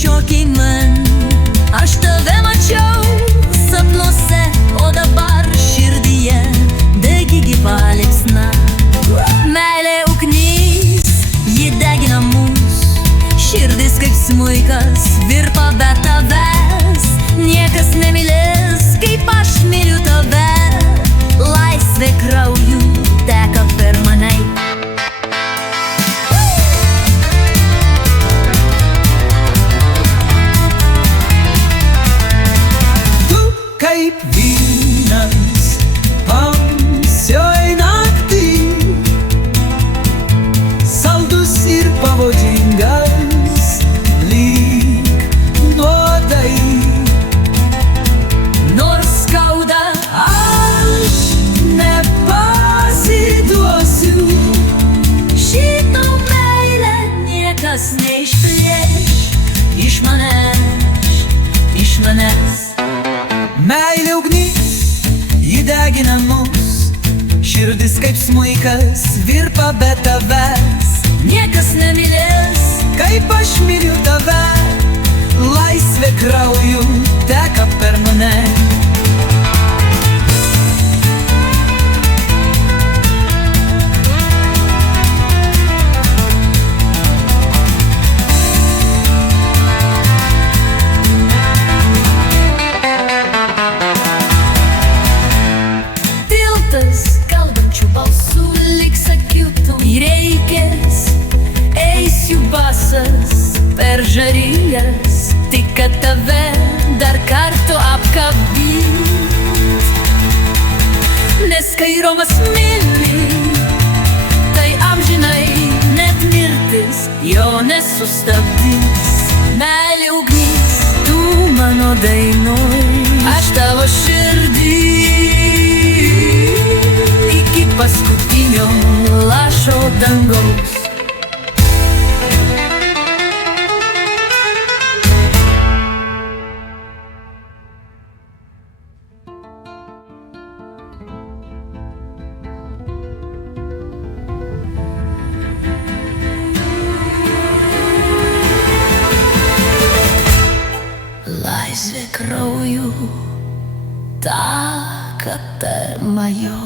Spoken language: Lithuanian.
šiokiai man. Aš tave mačiau sapnuose, o dabar širdyje degi gyva liepsna. Meilė ugnis, ji degina mus, širdis kaip smuikas virpa be tavęs. Niekas nemylės, kaip aš myliu tave, laisvė krauju teka per mane. Kaip vynas tamsioj naktį, saldus ir pavojingas lyg nuodai. Nors skauda, Aš nepasiduosiu, šito meilę niekas neišplėš iš manęs. meilė ugnis, ji degina mus, širdis kaip smuikas virpa be tavęs. Niekas nemylės, Kaip aš myliu tave, laisvė krauju teka per mane. kalbančių balsų lyg sakytum, reikės, eisiu basas per žarijas, tik kad tave dar kartu apkabint. Nes kai Romas myli, tai amžinai net mirtis jo nesustabdys. Meilė ugnis, tu mano dainoj, aš tavo širdį iki paskutinio lašo dangaus. Laisvė krauju taka per majo.